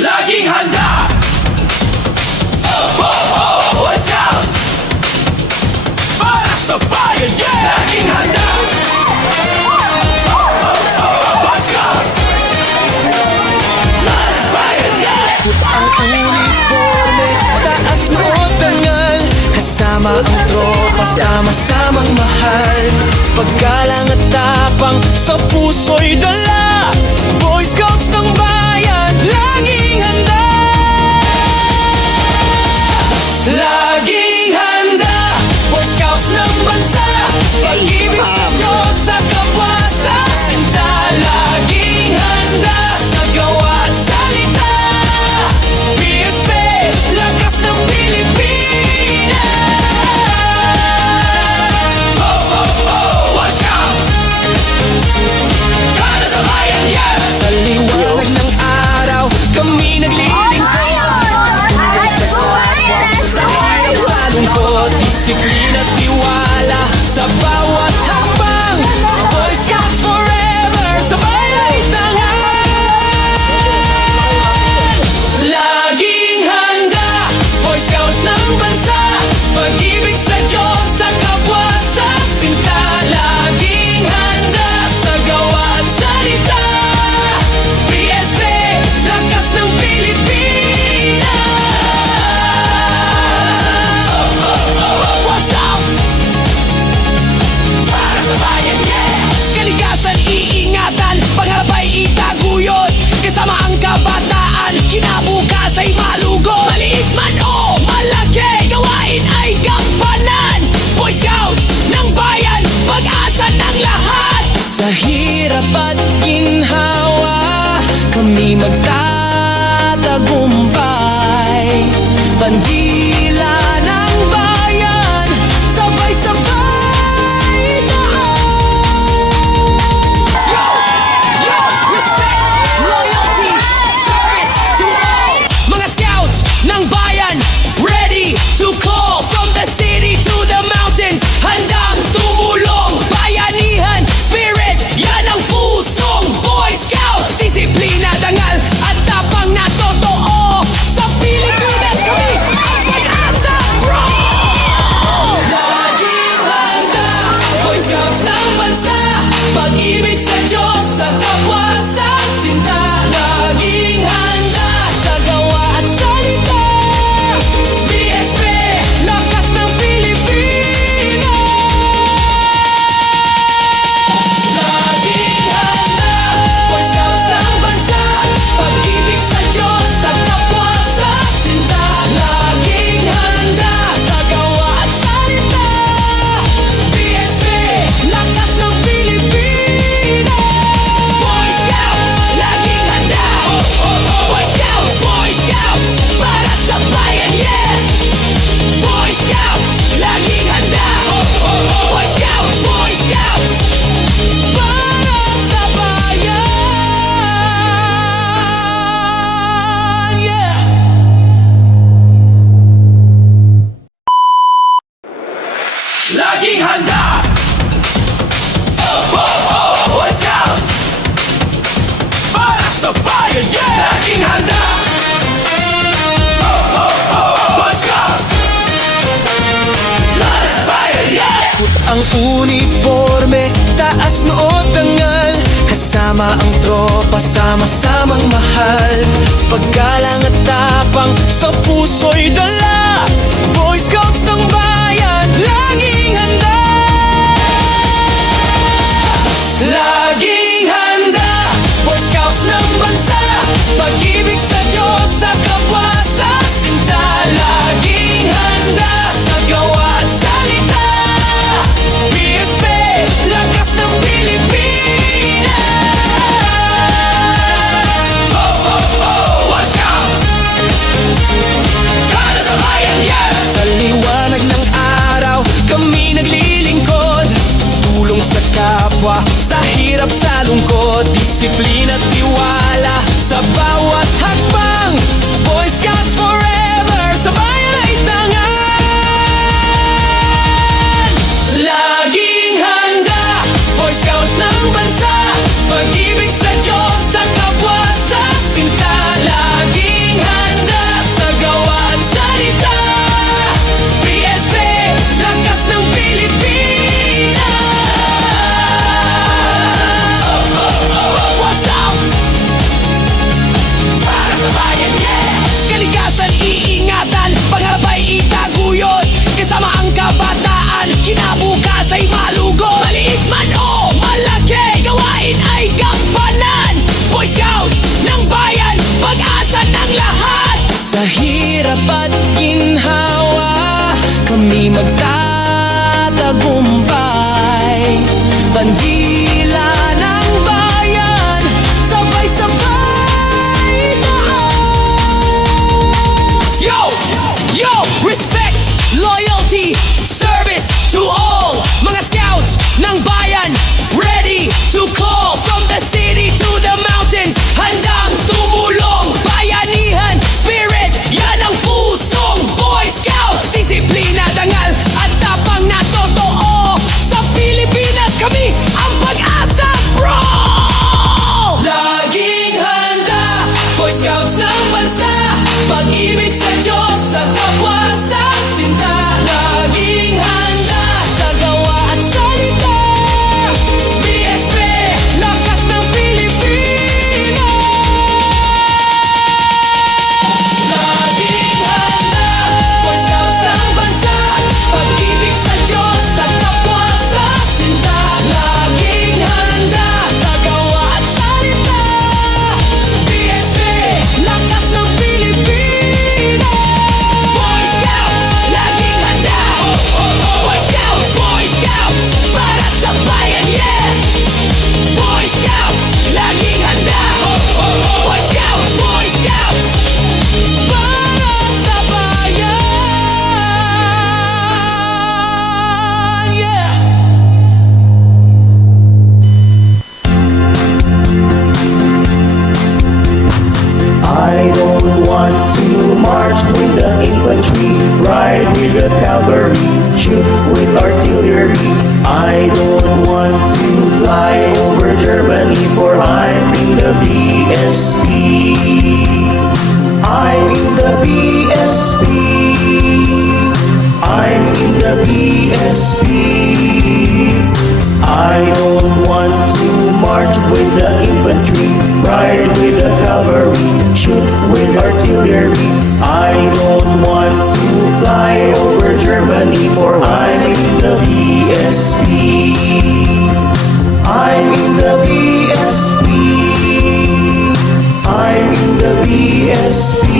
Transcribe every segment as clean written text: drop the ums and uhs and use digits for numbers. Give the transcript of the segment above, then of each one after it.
Laging handa. Boy Scouts para sa bayan, yeah! Laging handa. Boy Scouts para sa bayan, yeah! Ang uniforme, taas mo tangal. Kasama ang tropa, sama-samang mahal. Paggalang at tapang, sa puso'y dala. Boy Scouts ng bayan, laging handa. Laging handa, Boy Scouts ng bansa. Pag-ibig sa Diyos, sa kapwa, sa sinta. Laging handa, sa gawa at salita. PSP, lakas ng Pilipinas. Boy Scouts para sa bayan, yeah! Sa liwanag ng araw, kami naglilingkod. Sa hirap, sa lungkot, disiplina at tiwala. Sa bawat hakbang, Boy Scouts forever. Sabay tangan. Laging handa, Boy Scouts ng bansa. Pag-ibig sa Diyos, sa kapwa, sa sinta. Laging handa, sa gawa at salita. PSP, lakas ng Pilipinas. What's up? Para sa bayan, yeah! Kalikasan, iingatan, pangarap ay itaguyod. Kasama ang kabataan, kinabukas ay malugod. Maliit man o malaki, gawain ay gampanan. Boy Scouts ng bayan, pag-asa ng lahat. Sa hirap at ginhawa, kami magtatagumpay. Bandila ng bayan, sabay-sabay tahan. Respect, loyalty, service to all. Mga Scouts ng bayan, ready to call. From the city to the mountains, handang tumulong. Bayanihan, spirit, yan ang pusong Boy Scouts. Disiplina, dangal at tapang na totoo. Sa Pilipinas kami ang pag-asa, bro! Laging handa, Boy Scouts ng bansa. Pag-ibig sa Diyos, sa kapwa, sa sinta. Laging handa, sa gawa at salita. PSP, lakas ng Pilipinas. Laging handa, Boy Scouts ng bansa. Pag-ibig sa Diyos, sa kapwa, sa sinta. Laging handa, sa gawa at salita. PSP, lakas ng Pilipinas. Boy Scouts, laging handa. Boy Scouts, Boy Scouts, para sa bayan, yeah! Boy Scouts, laging handa. Boy Scouts, Boy Scouts, para sa bayan, yeah! Laging handa. Boy Scouts para sa bayan, yeah! Laging handa. Boy Scouts para sa bayan, yeah! Ang uniforme, taas noo tangal. Kasama ang tropa, sama-samang mahal. Paggalang at tapang, sa puso'y dala. Boy Scouts ng bayan, laging handa. Laging handa, Boy Scouts ng bansa. Pag-ibig sa Diyos, sa kapwa, sa sinta. Laging handa, sa gawa at salita. PSP, lakas ng Pilipinas. Boy Scouts para sa bayan. at ginhawa, kami magtatagumpay. Bandila ng bayan, sabay-sabay taas. Yo! Yo! Respect, loyalty, service to all. Mga scouts ng bayan, ready to call. From the city to the mountains, handang tumulong. Bayanihan, spirit, yan ang pusong Boy Scouts. Disiplina, dangal at tapang na totoo. Sa Pilipinas kami ang pag-asa, bro! Laging handa, Boy Scouts ng bansa. Pag-ibig sa Diyos, sa kapwa, sa sinta. Laging handa, sa gawa at salita. BSP, lakas ng Pilipino. Laging handa, Boy Scouts ng bansa. Pag-ibig sa Diyos, sa kapwa, sa sinta. Laging handa, sa gawa at salita. BSP, lakas ng Pilipino. Boy Scouts, laging handa. Boy Scouts, para sa bayan, yeah. Boy Scouts, laging handa. Boy Scouts, para sa bayan, yeah. I don't want to march with the infantry, ride with the cavalry, shoot with artillery. I don't want to fly over Germany, for I'm in the BSP. I'm in the BSP. I'm in the BSP. I don't want to march with the infantry, ride with the cavalry, shoot with artillery. I don't want to fly over Germany, for I'm in the BSP. I'm in the BSP. I'm in the BSP.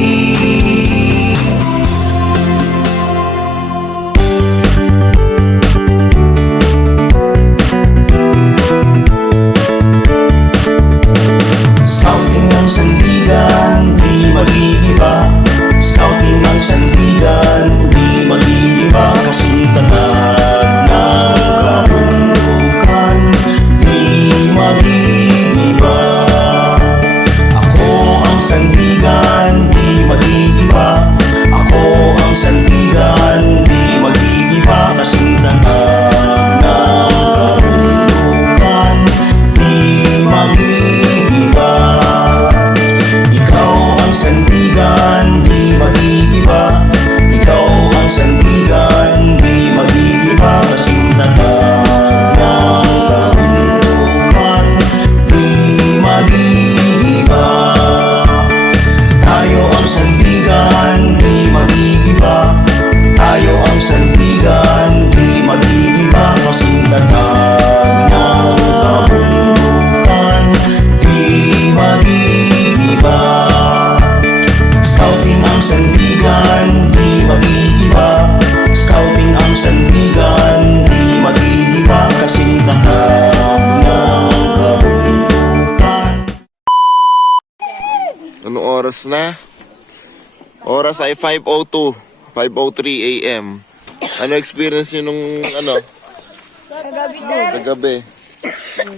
Scouting ang sandigan, di magigiba. Scouting ang sandigan, di magigiba. Kasuntatag ng kabundukan, di magigiba. Ako ang sandigan, di magigiba. Ako ang sandigan, di magigiba. Kasuntatag ng kabundukan, di magigiba. Ikaw ang sandigan, di magigiba. Ikaw ang sandigan, di magigiba. Kasing tatag ng kabundukan, di magigiba. Tayo ang sandigan, di magigiba. Tayo ang sandigan, di magigiba. Kasing tatag ng kabundukan, di magigiba. Scouting ang sandigan, di magigiba. Scouting ang sandigan, di magigiba. Kasing tatag ng kabundukan. Anong oras na? Oras ay 5:02, 5:03 AM. Ano experience nyo nung kagabi?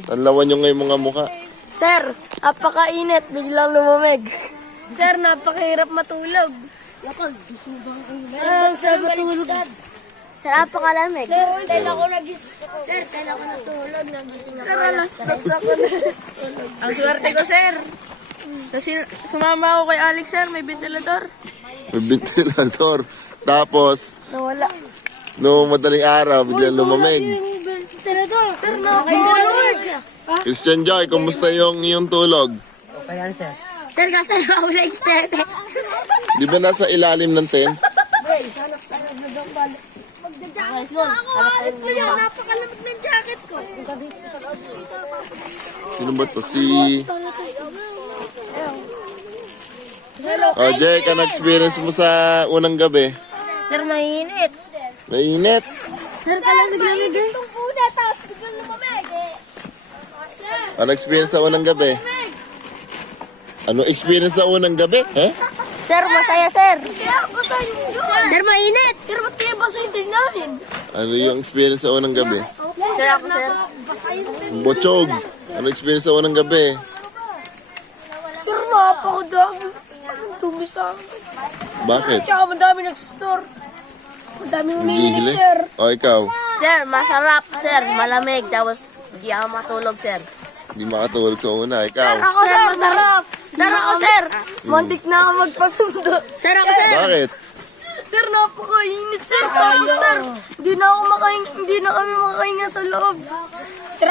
Tanlawan nyo ngayong mga mukha. Sir, napakainit, biglang lumamig. Sir, napakahirap matulog. Sir, matulog. Sir, napakalamig. Sir, kailan ko natulog, nagising ako. Sir, alas 2 ako na. Ang swerte ko, sir. Kasi sumama ako kay Alex, sir. May ventilador. May ventilador. Tapos, Nawala. no madaling araw, biglang lumamig. Sir, napakahirap. Christian Joy, kumusta yung iyong tulog? Sir, kasi nawala yung step. Di ba nasa ilalim ng tent? Alit ko yan, napakalamig ng jacket ko. Sino ba to? Si... O, Jake, ano experience mo sa unang gabi? Sir, mainit. Mainit. Sir, kalamig-lamig eh. Itong una, tapos biglang lumamig eh. Ano experience sa unang gabi? Ano experience sa unang gabi? Eh? Sir, masaya, sir. Sir, mainit. Sir, ba't kaya basa yung tingin namin? Ano yung experience sa unang gabi? Sir, ako, sir. Bochog. Ano experience sa unang gabi? Sir, napakadami. Dumi sa akin. Bakit? Tsaka madami nagsistore. Madami umiinig, Gihili? sir. O, ikaw? Sir, masarap, sir. Malamig. Tapos, di ako matulog, sir. Hindi makatulog sa una. Ikaw? Ako, sir, masarap. Sir, ako, sir. Mantik na ako magpasundo. Sir, ako, sir. Bakit? Sir, napakainit, sir. Tapos, sir, hindi na kami makahinga sa loob. Sir,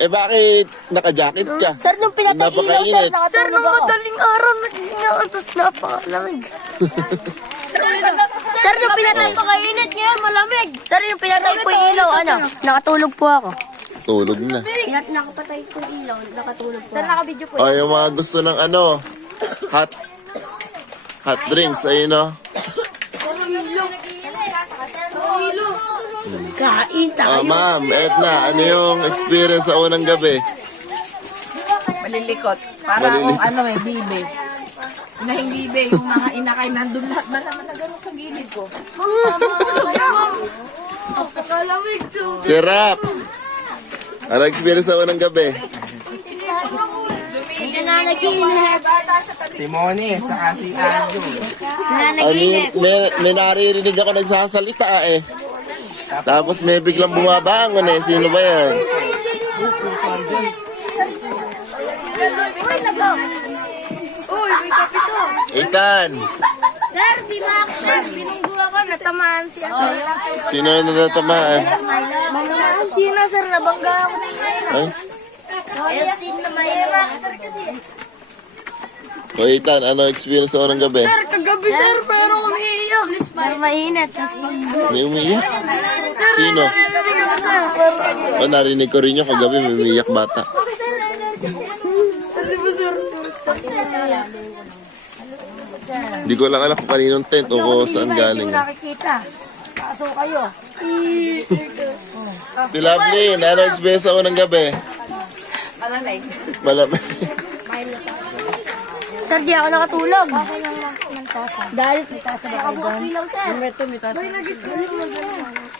Bakit naka-jacket ka? Sir, nung pinatay ilaw, sir, Napakainit. Sir, nakatulog nung ako. madaling araw, nagising ako, tapos napakalamig. Sir, nung pinatay Napakainit ngayon, malamig. Sir, yung pinatay ko yung ilaw, ano? Nakatulog po ako. Tulog na. Nakapatay ko yung ilaw, nakatulog po. Sir, nakabidyo po. O, yung mga gusto ng ano, hot drinks, ayun o. Kain Ma'am, Edna, ano yung experience sa unang gabi? Malilikot. Para akong ano bibe. Inahing bibe, yung mga inakay nandun lahat. Malaman na gano'n sa gilid ko. Napakalamig to. Sirap! Ano experience sa unang gabi? Nananaginip. Timone, sa si Andrew. Ano yung, may naririnig ako nagsasalita eh. Tapos may biglang bumabangon eh. Sino ba yan? Ethan! Sir, si Max, sir. Binunggo ako, natamaan si ako. Sino na natatamaan? Sino, sir, nabangga ako na yun. Ay? Eltin na mahirap. O Ethan, ano experience sa unang gabi? Sir, kagabi, sir, pero umiiyak. Sir, mainit. May umiiyak? Sino? Narinig ako, sir. O narinig ko rin yung kagabi may umiiyak bata. Kasi ba, sir? Hindi ko lang alam kung kaninong tent o kung saan galing. Nakikita. Kaso kayo. Si Lovelyn, ano experience sa unang gabi? Malamig. Malamig. Sir, di ako nakatulog. Dahil ilaw, sir.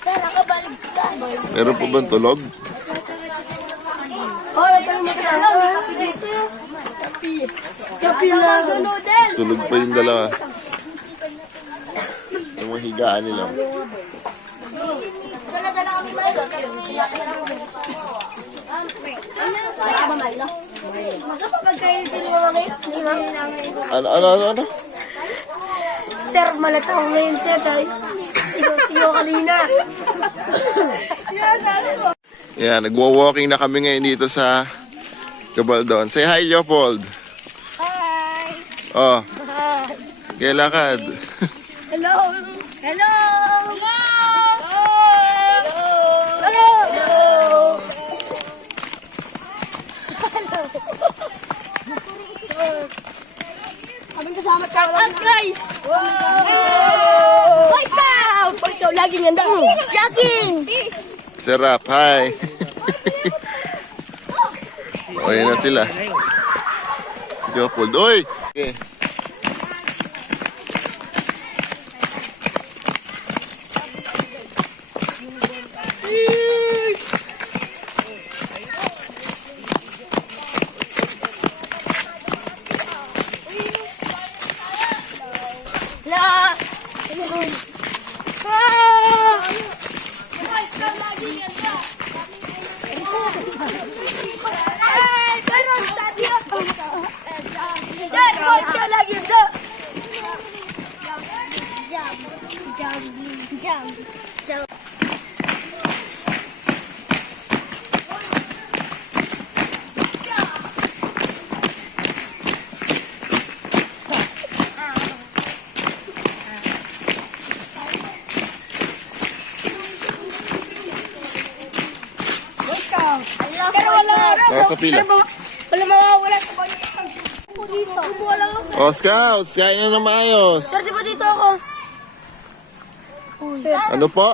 Sir, ako balik. Meron po bang tulog? Oh, ito yung matulog. Kapi lang. Noodles. Tulog pa yung dalawa. Yung mga higaan nila. Dala-dala kami Milo. Kaya ba Milo? Masarap pagkain din mo Ano? Sir, malata ako ngayon, sir. Dahil sigaw kanina. Yan, nagwa-walking na kami ngayon dito sa Gabaldon. Say hi, Leopold. Hi! Oh. Kaya lakad. Hello! Hello! Hello! Hello! Kaming kasama tayo. Up, guys! Boy Scout! Boy Scout, laging ganda. Jogging! Sarap, hi. O, yan na sila. Leopold, oy! Okay. La! Sir, Boy Scout lagi ganda. Jump. Sir, wala. Nasa pila. Wala mawawala sa bayo. Dito. Wala ako. O, Scouts, kain na na maayos. Sir, di ba dito ako? Ano po?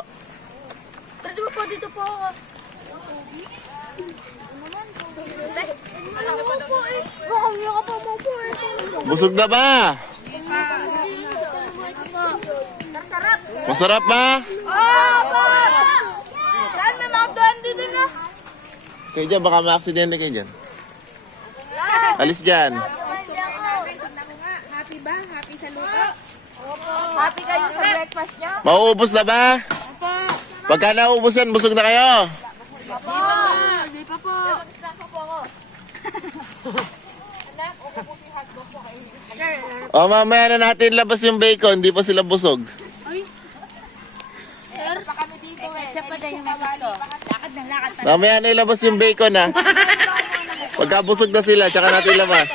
Sir, di ba po dito po ako? Busog na ba? Masarap ba? Saan may mga doon dito na? Kayo dyan, baka ma-aksidente kayo dyan. Alis dyan. Happy ba? Happy sa luto? Happy kayo sa breakfast nyo? Mauubos na ba? Pagka nauubusan, busog na kayo. Di pa po. O, mamaya na natin labas yung bacon, hindi pa sila busog. Mamaya na ilabas yung bacon, ha. Pagka busog na sila, tsaka natin ilabas.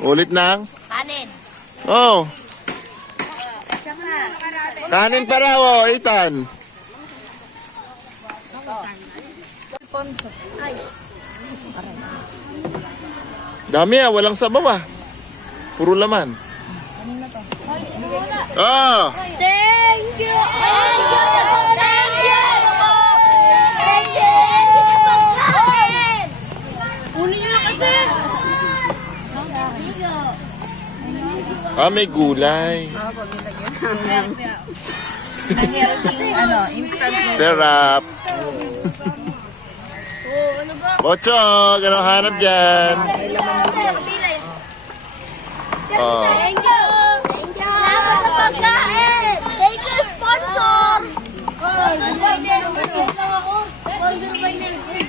Ulit nang? Kanin. Oh. Kanin pa raw, oh, Ethan. Dami ah, walang sabaw ah. Puro laman. Oh, Thank you! Thank you! Thank you! Thank you! Kunin nyo na kasi! may gulay. Instant noodles. Sarap. Bocho, ganun hanap dyan. Oh. Thank you! Thank you! Salamat sa pagkain! Thank you, sponsor! Sponsored by Nestle. Sponsored by Nestle.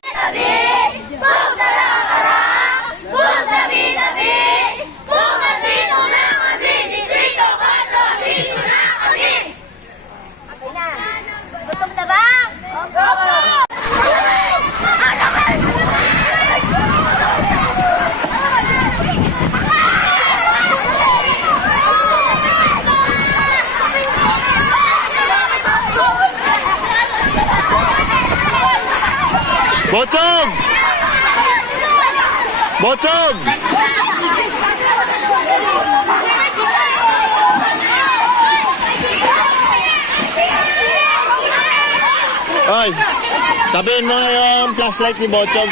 Tabi! Pagdala-kara! Pagdabi-dabi! Pumatino na kami! Distrito 4! Dito na kami! Okay na. Gutom na ba? Opo! Bochog! Bochog! Ay, sabihin mo nga yung flashlight ni Bochog.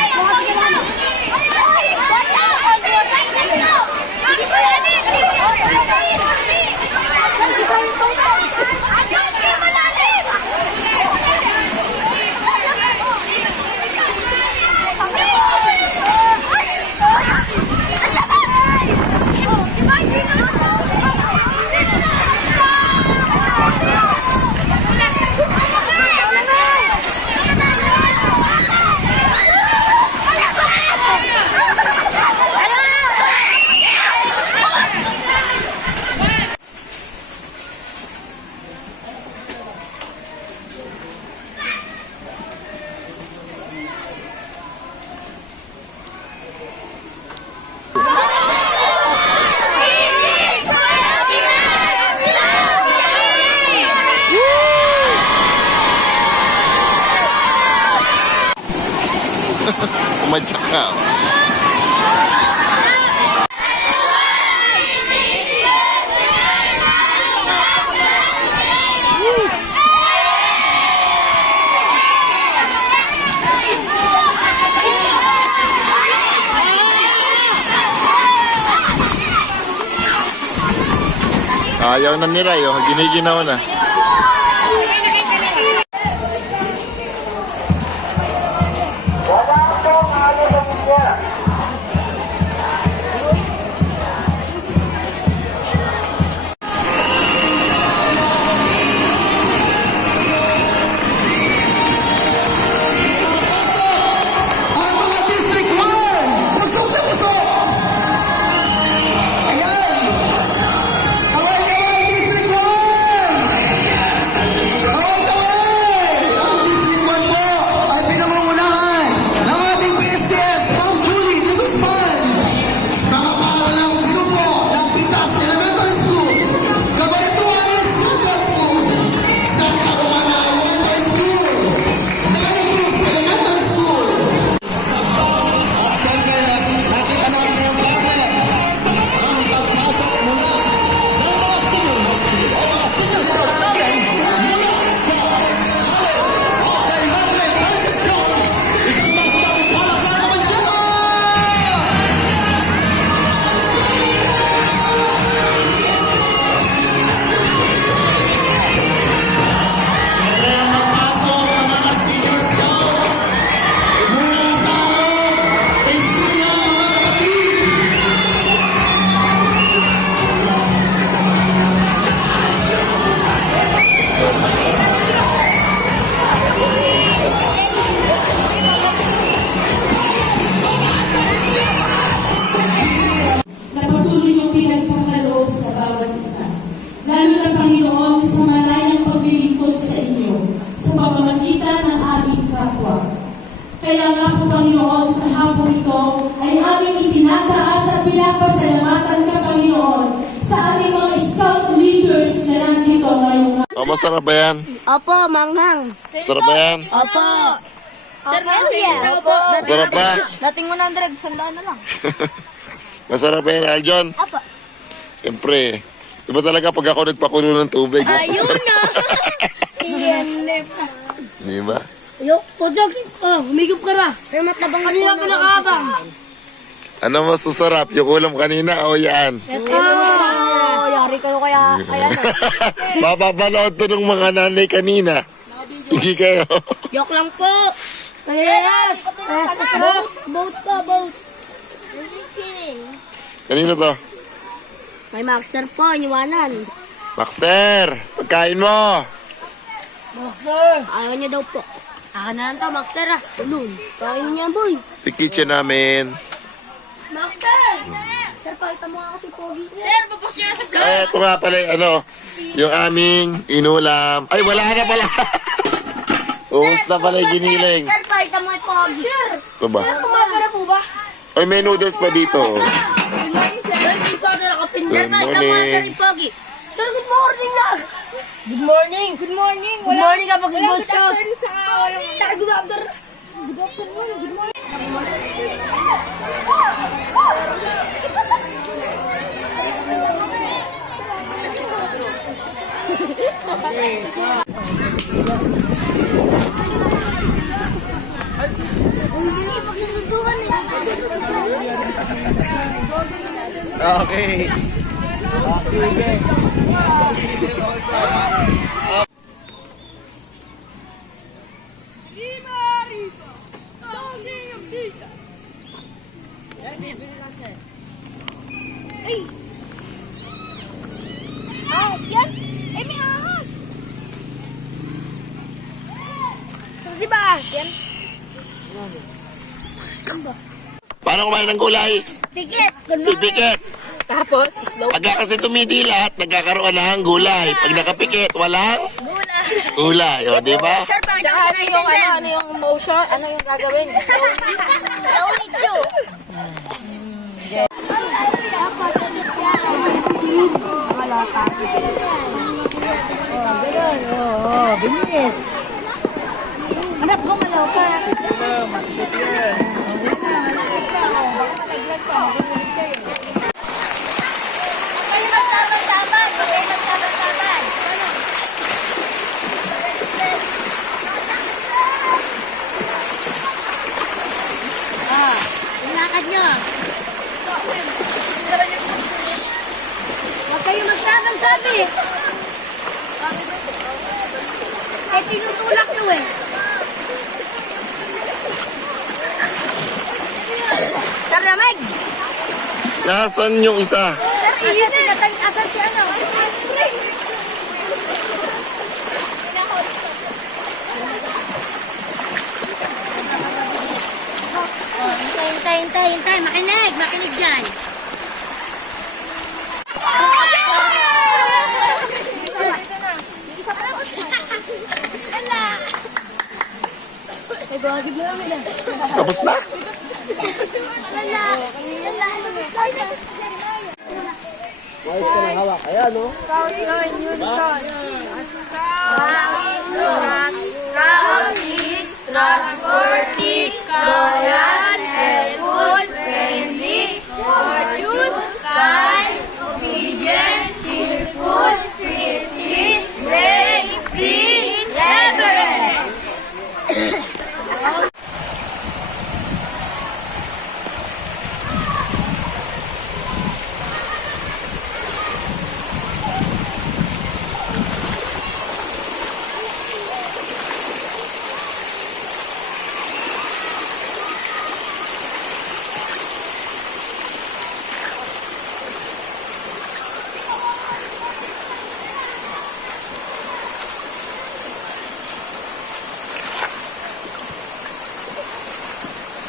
Umadyak ka. Ayaw na ni Ray, oh. Giniginaw na. Kaya nga po, Panginoon, sa hapon ito ay aming itinataas at pinapasalamatan ka, Panginoon, sa aming mga scout leaders na nandito ngayong O, masarap ba yan? Opo, manghang. Masarap ba yan? Opo. Sir, Opo, yeah. Opo. Masarap ba? Dating 100, sandaan na lang. Masarap ba yan, Aljon? Opo. Siyempre. Iba talaga pag ako nagpakulo ng tubig. Ayun na. Di ba? Yo, Pojok. Oh, humigop ka na. Pero matabang kanina pa nakabang. Ano mas susarap? Yung ulam kanina o yan? Oh, yari kayo kaya. Ayan. Mapapanood to ng mga nanay kanina. Hindi kayo. Joke lang po. Yes. Boat ka, boat. Kanino to? May master po, iniwanan. Maxter! Pagkain mo! Ayaw niya daw po. Akin na lang to, master ah. Tulun. Kain niya, boy. Yung kitchen namin. Master! Sir, pakita mo nga kasi pogi. Sir, papos niya sa Ito nga pala yung yung aming inulam. Ay, wala na pala. Ubus na pala yung giniling. Sir, pakita mo yung pogi. Sir! Ito ba? Kumaga na po ba? Ay, may noodles pa dito. Good morning, sir. Hindi pa ako nakapindar. Good Pakita mo nga, morning. sir, yung pogi. Sir, good morning na. Good morning. Good morning. Good morning kapag boss ko. Sir, good afternoon. Good afternoon. Good morning. Okay. Ahas yan? Eh, may ahas. Di ba ahas yan? Paano kumain ng gulay? Pikit. Good morning. Pipikit. Tapos, slow. Pagka kasi tumidilat, nagkakaroon ng gulay. Pag nakapikit, walang Gula. gulay. O, di ba? Sir, pakita Tsaka mo ano yung, ano yung motion? Ano yung gagawin? Slow. Slowly chew. Hanap ko malaw pa. Lakad nyo. Huwag kayo magsasabi. Eh, tinutulak nyo eh. Sir, lamig. Nasaan yung isa? Sir, asan si ano? Hintay. Makinig dyan. Tapos na? Trustworthy, loyal, helpful, friendly, courteous, kind, obedient, cheerful, thrifty, brave, free, reverent.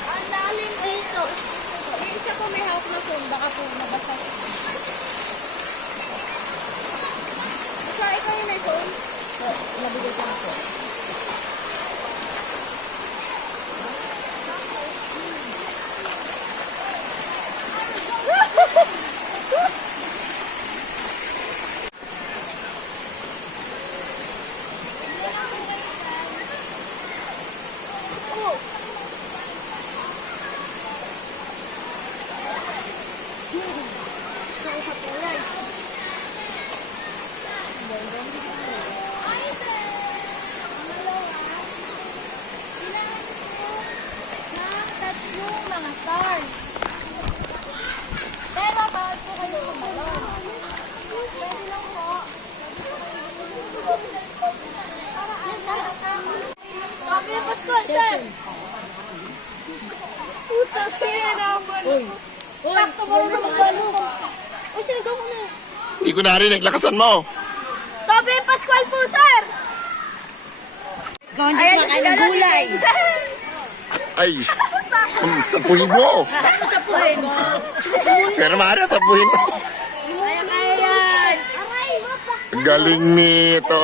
Ang lalim dito. Yung isa po may hawak na phone, baka po nabasa. Sa ikaw yung may phone? Nabigay ko na po. Touch yung mga stars. Pero bawal po kayo kumalon. Pwede lang po. Kami ang Pasko, sir! Puta, siya naman. Sakto ba mo magbalong? Uy, sinigaw ko na. Hindi ko narinig, lakasan mo. Tobe Pascual po, sir! Ikaw hindi kumakain ng gulay. Ay, sapuhin mo. Sapuhin. Sir Mario, sapuhin mo. Ayan. Aray, mapa! Galing nito.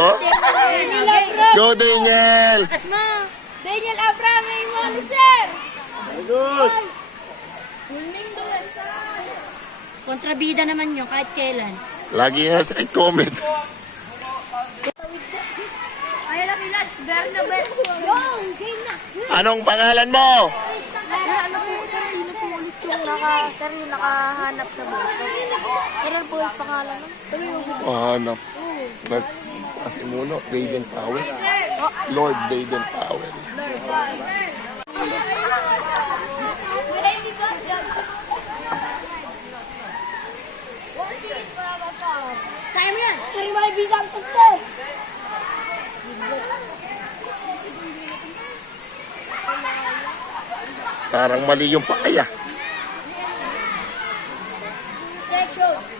Daniel Abram! Go, Daniel. Asma. Daniel Abram, may money, sir! Kontrabida naman yun kahit kailan. Lagi na sa comment. Ayan na sila, very na very. Yung, game na! Anong pangalan mo? Ano po, sir, sino po ulit yung sir, yung nakahanap sa Boy Scout? Kailan po yung pangalan nun? Hanap. Kasi muno, Baden Powell. Lord Baden Powell. Kaya mo yan! Sir, may bisang sir! Parang mali yung pakaya. Section!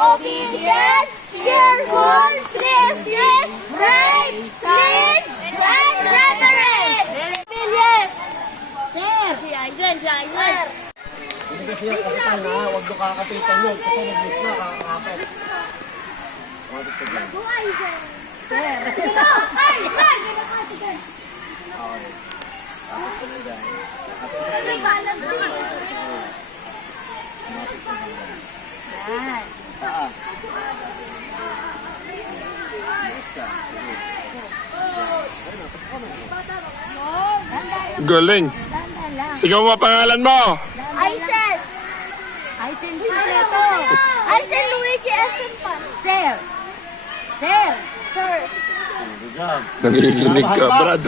Obedient, cheerful, thrifty, brave, clean, and reverent. Yes. Sir. Si Aizen. Hindi kasi yung kapitan na, huwag doon kakapitan yun. Kasi nag-miss na, kakakapit. Go Aizen. Sir. Sir. May balance Galing. Sigaw mo pangalan mo. Aizen. Aizen Pileto. Aizen Luigi Esenpan. Sir. Sir. Sir. Nanginginig ka, brad.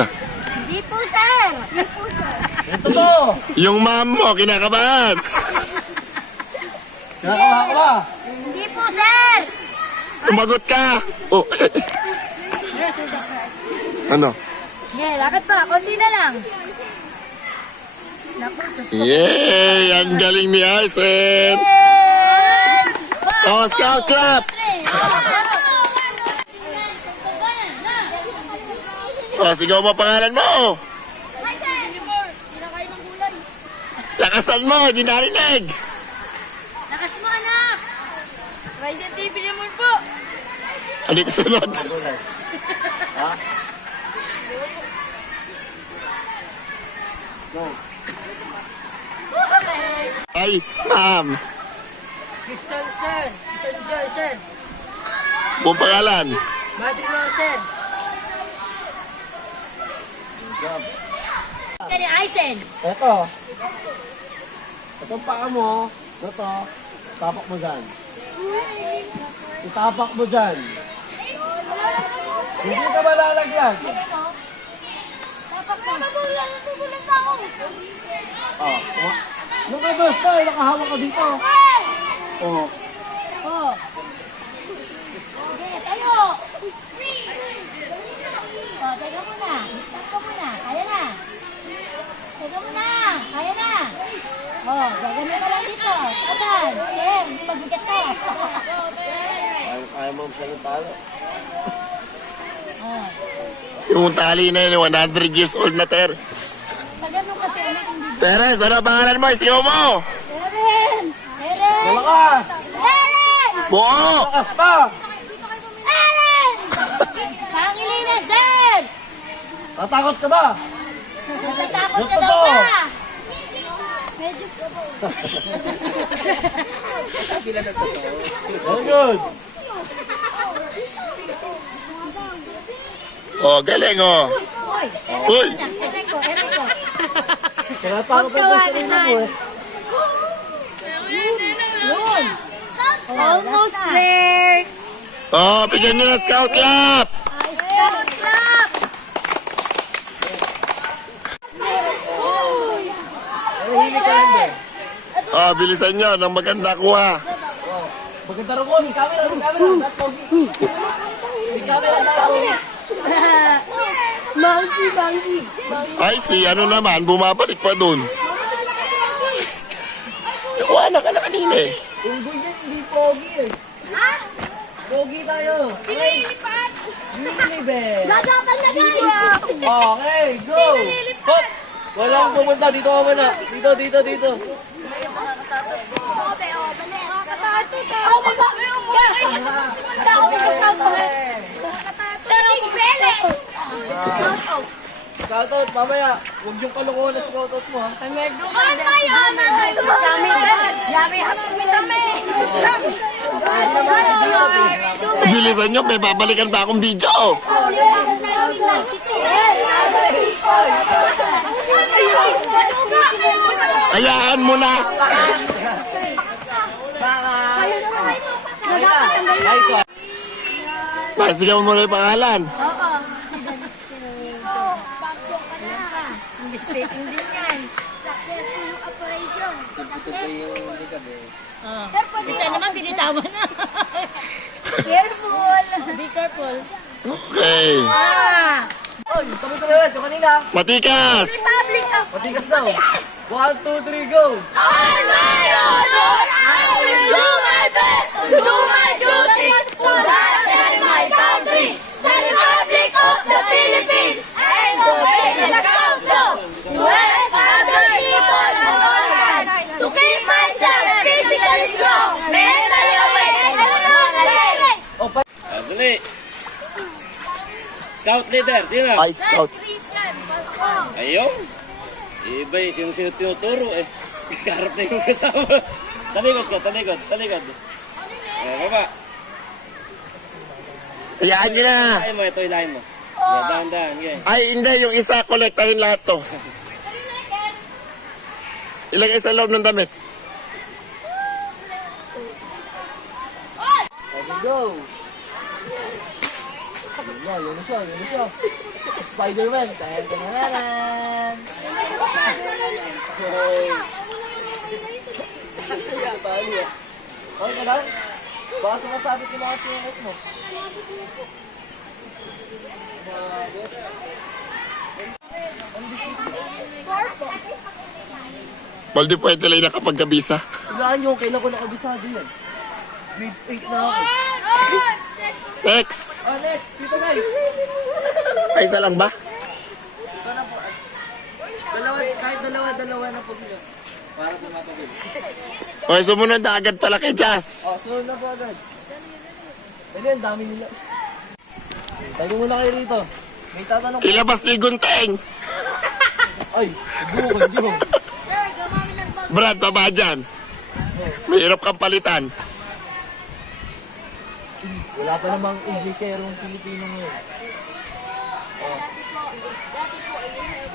Hindi po, sir. Ito to! Yung mom mo, kinakabahan. Kinakabahan ka ba? Hindi po, sir. Sumagot ka. Oh. Ano? Yeah, lakad pa. Konti na lang. Naku, Yay! Ang galing ni Aizen. Oh, scout clap. Oh, sigaw mo pangalan mo. Lakasan mo, hindi narinig. lakas mo, anak. Aizen TV naman po. Ano yung sunod? Ay, ma'am. Crystal, sir. Crystal, sir. Buong pangalan. Magic mo, sir. Kani Aizen. Ito. Itong paa mo, ito, tapak mo dyan. Itapak mo dyan. Hindi ka malalagyan. Natutulan ako. Oh, nung reverse ka, nakahawak ka dito. Oh, Okay, tayo. Oh, teka muna. Stop ka muna. Kaya na. Teka muna. Kaya na. Oh, gagawin ka lang dito. Tagal. Sir, hindi magbigat ka. kaya mo siya ng talo. Yung tali na yun, 100 years old na Terence. Magano kasi anak hindi. Terence, ano pangalan mo? Sigaw mo. Eren! Eren! Malakas! Buo! Malakas pa! Pangilina, sir! Tatakot ka ba? Natatakot ka Gusto daw mo? ba? Very good. Oh, galing oh. Uy! Kaya pa ako pa yung sarili mo eh. Almost there. Oh, bigyan nyo na scout clap! Scout clap. Nahihili ka lang din. Oh, bilisan nyo ng maganda kuha. Maganda rin mo. May camera. Not pogi. May camera. Not pogi. Monkey. Ay, si ano naman, bumabalik pa dun. Nakuha na ka na kanina eh. Unggoy yan, hindi pogi eh. Pogi tayo. Sino yung lilipat? Unilever. Lagapan na guys. Okay, go. Hop. Walang pumunta. Dito ka muna. Dito. Scoutout, mamaya. Huwag yung kalokohan na scoutout mo ha. Bilisan nyo, may babalikan pa akong video. Hayaan mo na. Nice one. Pasigaw mo na yung pangalan. Speaking din yan. Successful yung operation. Sir, pwede ka naman, binitawan na. Careful. Be careful. Okay. Oy, sabay-sabay. Yung kanina. Matikas. Public of Matigas daw. 1, 2, 3, go. On my honor, I will do my best to do my duty to God and my country, the Republic of the Philippines, and to obey the scout law, to help other people and all hands, to keep myself physically strong, mentally awake, and emotionally. Dali. Scout leader, sino? Ay, scout. Christian, Pastor. Ayun. Iba yung sino tinuturo eh. Karap na yung kasama. Talikod ka. Baba. Hayaan nyo na. Ilahin mo, ito ilahin mo. Dahan-dahan, okay. Ay, hindi. Yung isa, kolektahin lahat to. Ilagay sa loob ng damit. Ready, go. Yun na siya. Spider-Man. Tan-tan-tan. Kaya, bali ah. Okay ka lang? Baka sumasabit yung mga chinelas mo. Baldi pwede lang nakapagkabisa. Tugaan nyo, kailan ko nakabisado yan. Grade 8 na ako. Next. Oh, next. Dito guys. Ay, isa lang ba? Ito na po. Kahit dalawa na po sila. Para tumatagal. Okay, sumunod na agad pala kay Jazz. Oh, sunod na po agad. Pwede, ang dami nila. Tayo muna kayo rito. May tatanong ko. Ilabas ni Gunteng. Ay, siguro, hindi mo. Brad, baba dyan. Mahirap kang palitan. Wala pa namang Englishero Pilipino ngayon. Oh.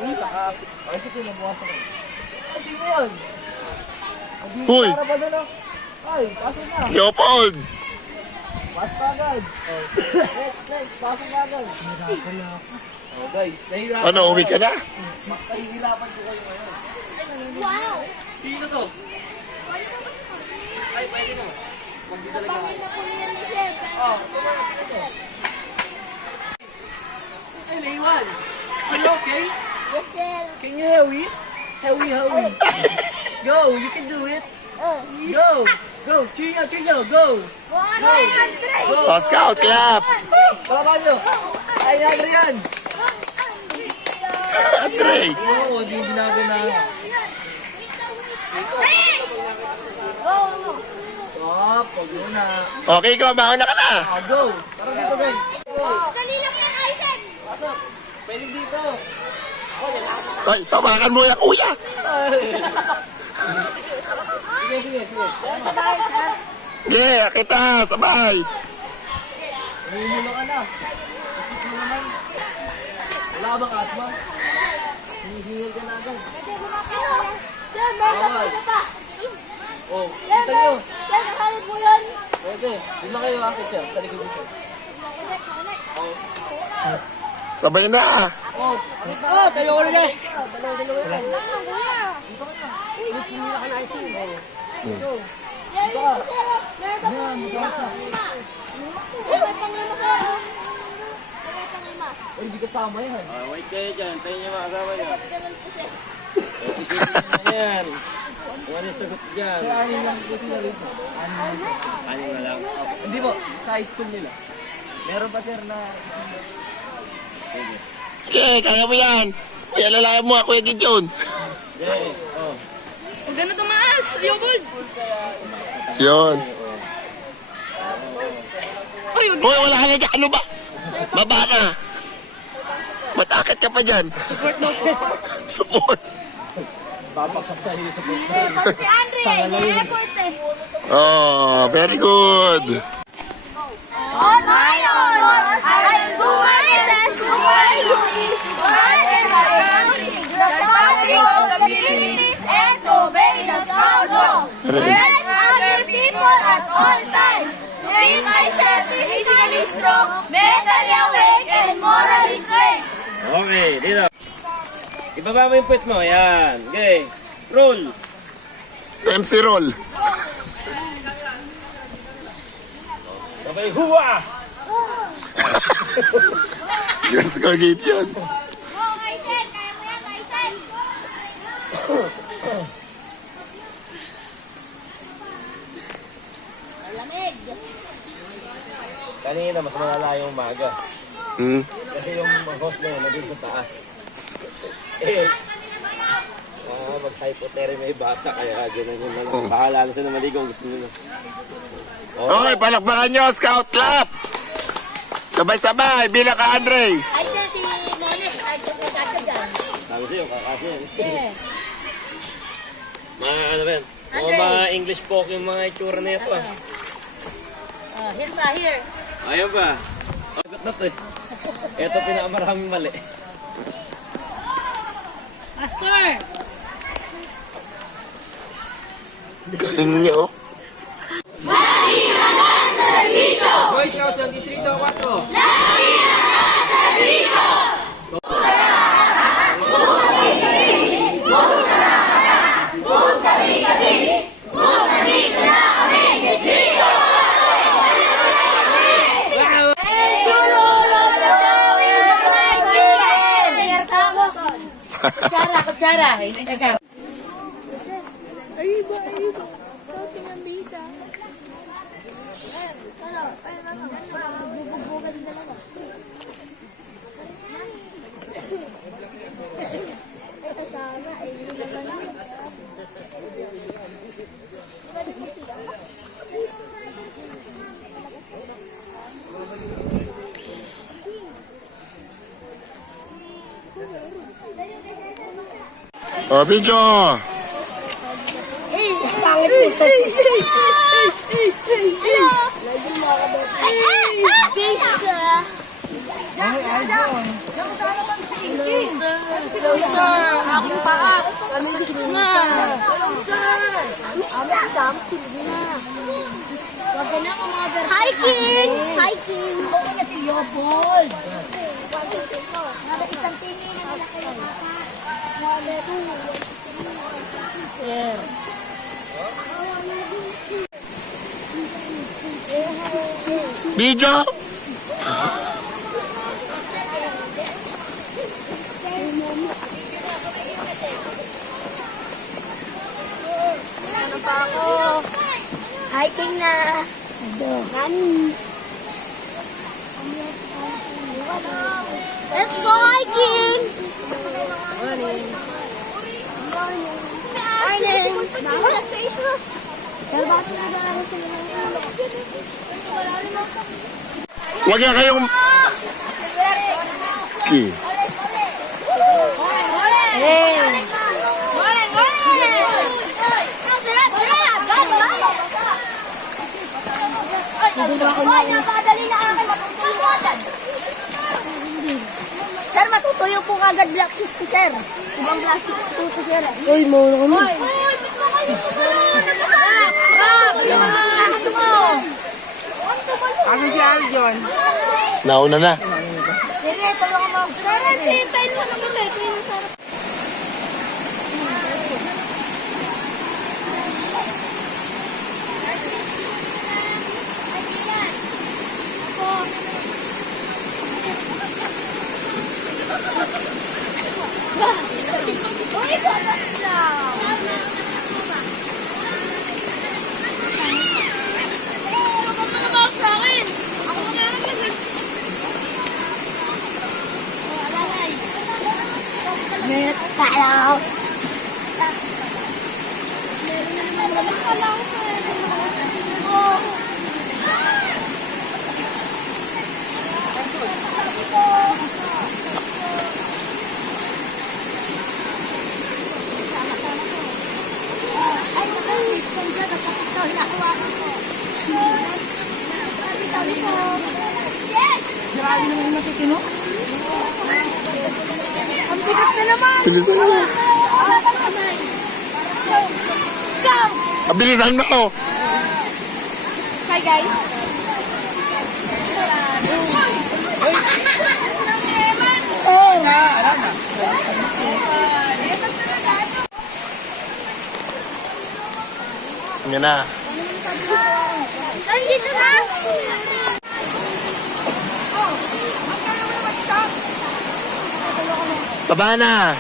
Uy, nakakapit. Ay, sige, nabukasan ko. Ay, sino yun? Uy. Para pa doon ah. Ay, pasok na. Leopold. Pas pa agad. Oh. Next. Pasok na agad. Oh, guys, nahihirapan. Ano, uwi ka na? Mas nahihirapan ko kayo ngayon. Wow! Sino to? Ay, pwede mo. Magdidala ka. Oh, Hey, Maywan. Are you okay? Yes, sir. Can you Howie? Howie. Go, you can do it. Go. Cheerio, go. Oh, scout, clap. Baba nyo. Ay, Adrian. Trey. Oo, hindi ginagana. Stop, pag yun na. Okay, ikaw, mauna ka na. Go. Tara dito, guys. Go. Dali lang yan, Isaac! Pasok. Pwede dito. Ay, tawakan mo yan, kuya. Sige. Yeah, kita, sabay. Hihilo ka na. Sakit mo naman. Wala ka bang asma? Hihingil ka na agad. Sir, meron ako isa pa. Oh, Sir, kita nyo. sir, nakalit mo yun. Pwede. Doon lang kayo, Uncle Sir. Sa likod dito. Sabay na. Tayo ko rin eh. Sir, meron ako isa pa. May panglima, sir. May panglima. Ay, hindi kasama yan. Wait kayo dyan, tayo niyo mga kasama niyo. Ba't ganun po, sir? Isipin niyo yan. Kung ano yung sagot dyan. Sir, anin lang po sila rito. Ano na lang. Hindi po, sa high school nila. Meron pa sir na... Okay, kaya mo yan. Kaya lalaki mo ako yung Gideon. Okay, oh. Huwag ka na tumaas, Leopold. Yun. Uy, huwag Hoy, wala ka na dyan. Ano ba? Baba na. Matakit ka pa dyan. Support. Papaksak sa hili sa po. Poste Andre, yeah, poste. Oh, very good. On my honor, I will do my best to make you right and around the country of the Philippines and to obey the sound of rest other people at all times. To keep myself physically strong, mentally awake, and morally straight. Okay, dito. Ibaba mo yung puwet mo. Yan. Okay. Roll. MC roll. Sabay, huwa! Diyos ko, Gideon. Go, Kaisen! Kaya mo yan, Kaisen! Malamig! Kanina, mas malala yung umaga. Hmm. Kasi yung host na yun, nandun sa taas. Mag-hypothermia yung bata, kaya gano'n yun lang. Bahala na sila maligo kung gusto nila. Okay, palakpakan nyo, scout clap. Sabay-sabay, bilang ka, Andre. Ay, siya si Mones. Ay, siya po kasya dyan. Sabi sa'yo, kakasya yan. Mga ano ba yan? Mga English folk yung mga itsura na ito ah. Here pa, here. Ayun ba? Sagot na to eh. Ito pinakamaraming mali. Pastor! Galing niyo, oh. Boy Scouts ng Distrito 4. Kutsara. Ikaw. Oh, video. Hello, sir. Aking paat. Masakit na. Wag ka na kung mga verse. Hiking! Hiking! Okay na si Leopold. Isang tingin na malaki. Yeah. Video. Ano pa ako? Hiking na. Let's go hiking! Morning! Huwag yan kayong... Okay. Morning! Hoy, napadali na akin. Matutuyo agad. Sir, matutuyo po agad black shoes ko, sir. Ibang black shoes po ko, sir. Uy, mauna ka na. Hoy, ba't mo kayo tumalon? Nagkasama. Ano mo? Ako si Aljon. Nauna na. Hindi, tulungan mo. Sir, hintayin mo naman eh. Uy, batas lang. Ano ka mo naman sa akin? Ako magiging magiging. Net, kalaw. Yes! Grabe naman yung matitino. Ang bigat na naman! Bilisan mo. Scam! Bilisan mo. Hi guys! Yan na. Nandito na! Baba na.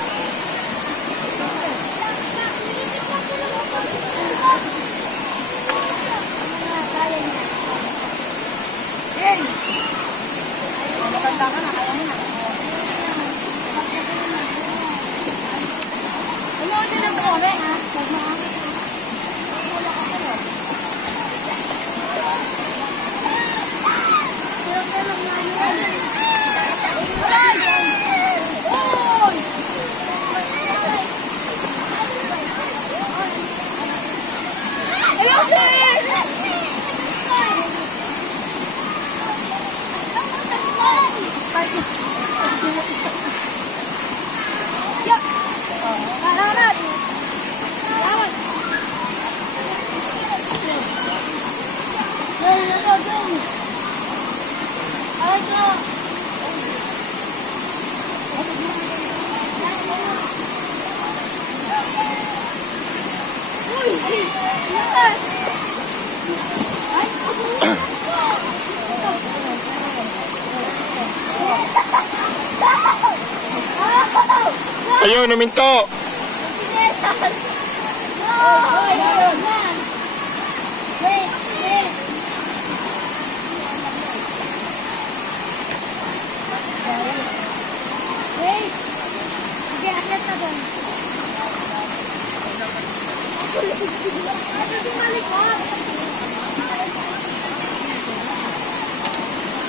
Ano na po, ha? Ayun, naminto.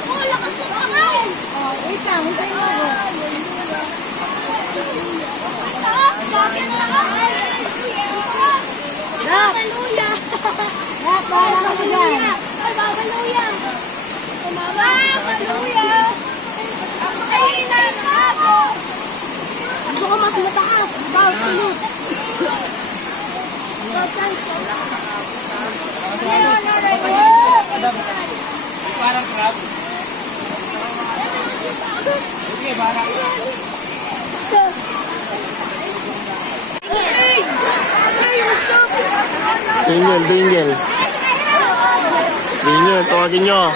Oh, lakas yung pangay! Wait lang, hintayin mo ako. Babaluya! Bahala ka dyan. Ay, babaluya! Babaluya! Kainan ako! Gusto ko mas mataas. Bawat tulog. Parang crab. Okay, parang Daniel, Daniel. Daniel, tawagin nyo.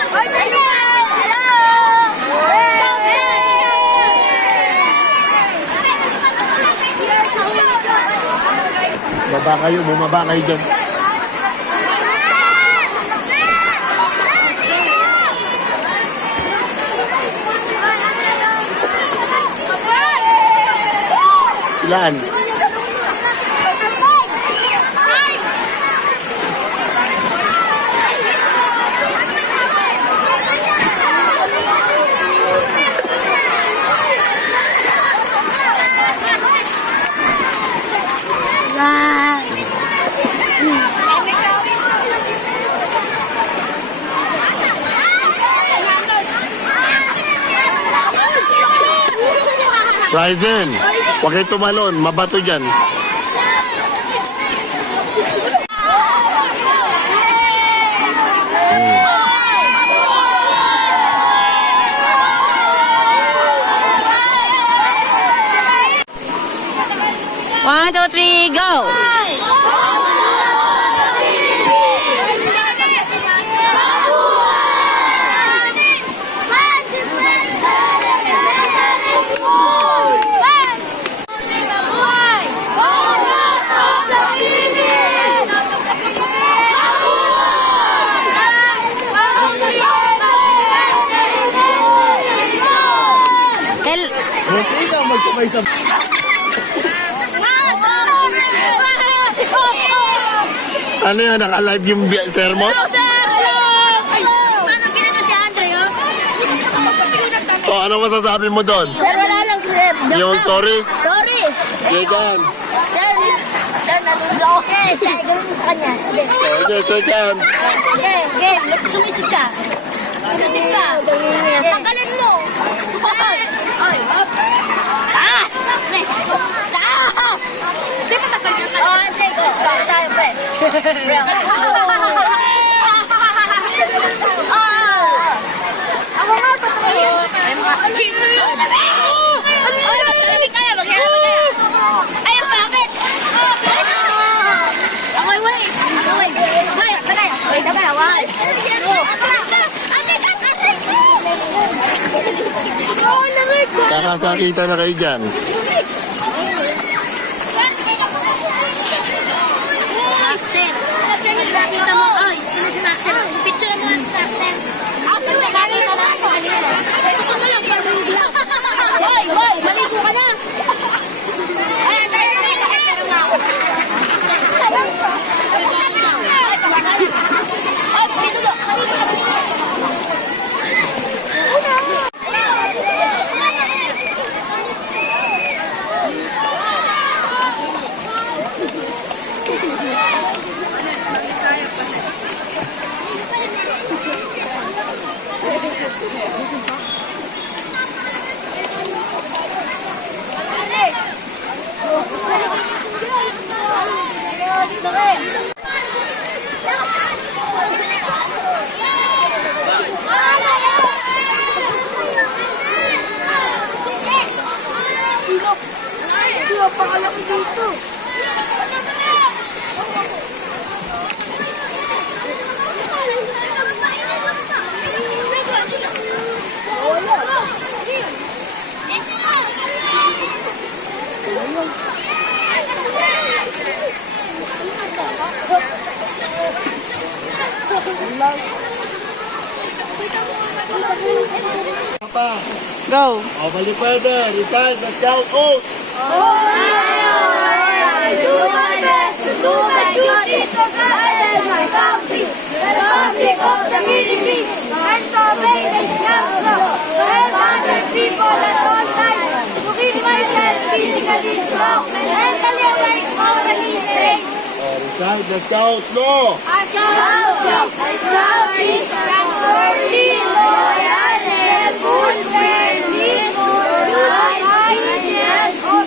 Baba kayo, bumaba kayo dyan. Si Lance. Ryzen, huwag kayo tumalon. Mabato dyan. One, two, three, go! Ano yan? Naka-live yung sermon? So, ano masasabi mo doon? Sir, wala lang, sir. Yung sorry? Sorry. Shake hands. Sir, natulog ako. Okay, siya, ganun mo sa kanya. Sige. Okay, shake hands. Okay, sumisid ka. Sumisid ka. Tanggalin mo. Ay. Taas. Taas. Di ba tatanggal ka? Oh, sige ko. Tayo, friend. Ako nga, patanggalin. Ayun, bakit? Okay, wait. Wait, sabay. Kakasakita na kayo dyan. Maxter. Nakita mo, ay, ito si Maxter. Picture mo si Maxter. Nakita na ako. Hoy, maligo ka na. Ay, dito ba? Pangalaki dito. Pa. Go. O, bali pwede. Rizal, the scout out. I do my best to do my duty to guide my country, the Republic of the Philippines, and to obey the Islam's law, to help other people at all times, to keep myself physically strong, mentally awake, morally straight. O, Rizal, the scout, no. As scout is trustworthy, loyal, helpful, friendly, obedient,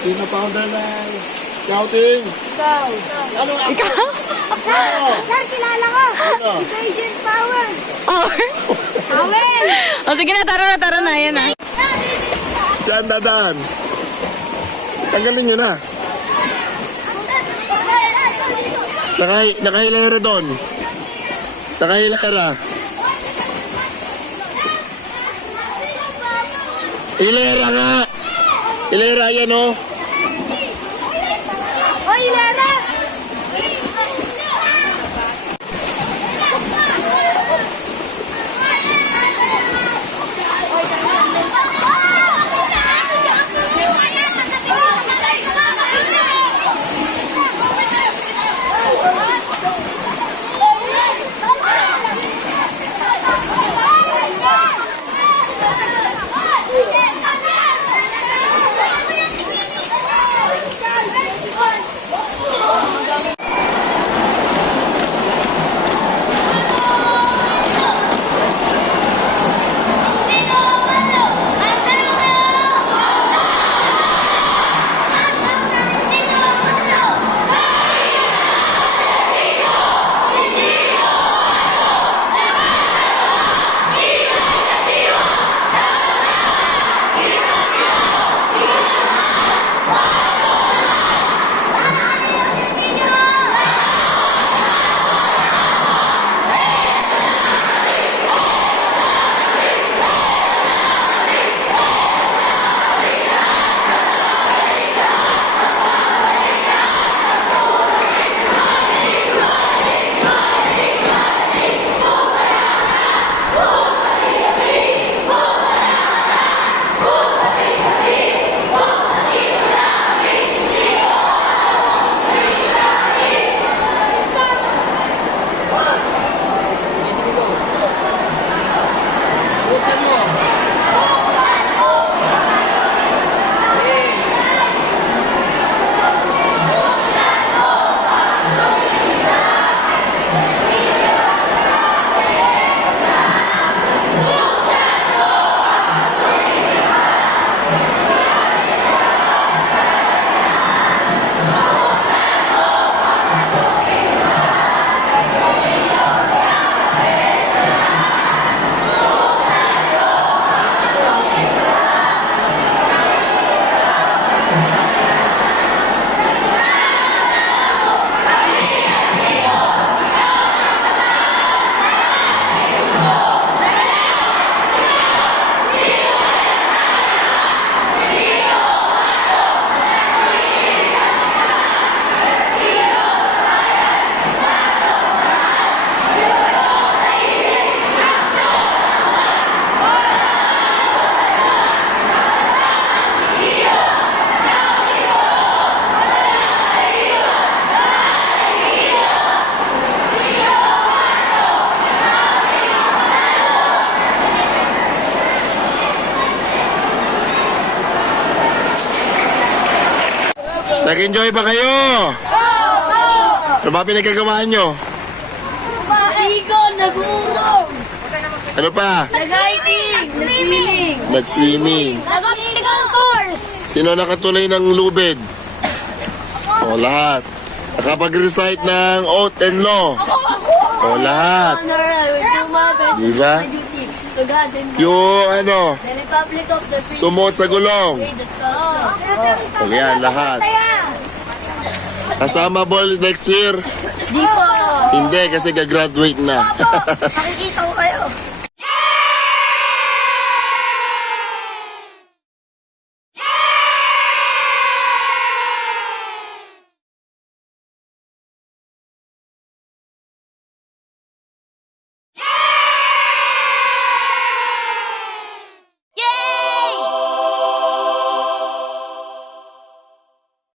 Sino founder ng scouting? Ikaw. Ano? Ikaw? Sir, kilala ko. Ano? Agent Power. Power. Powell. O sige na, taro na. Yan na. Diyan, dadaan. Tanggalin nyo na. Nakahilera doon. Nakahilera. Hilera nga. Hilera yan o. Hoy, Lara. Nag-enjoy ba kayo? Ano ba pinagkagawa nyo? Maligo, nag-urong. Ano pa? Nag-hiking, nag-swimming. Nag-swimming. Nag-obstacle course. Sino nakatuloy ng lubid? O, lahat. Nakapag-recite ng oath and law. O, lahat. Honor, I will do my best. Diba? My duty to God and Yung ano, the Republic of the Philippines. sumuot sa gulong. Wait, that's all. O, yan, lahat. Kasama ball next year? Di po. Hindi, kasi gagraduate na. Nakikita ko kayo.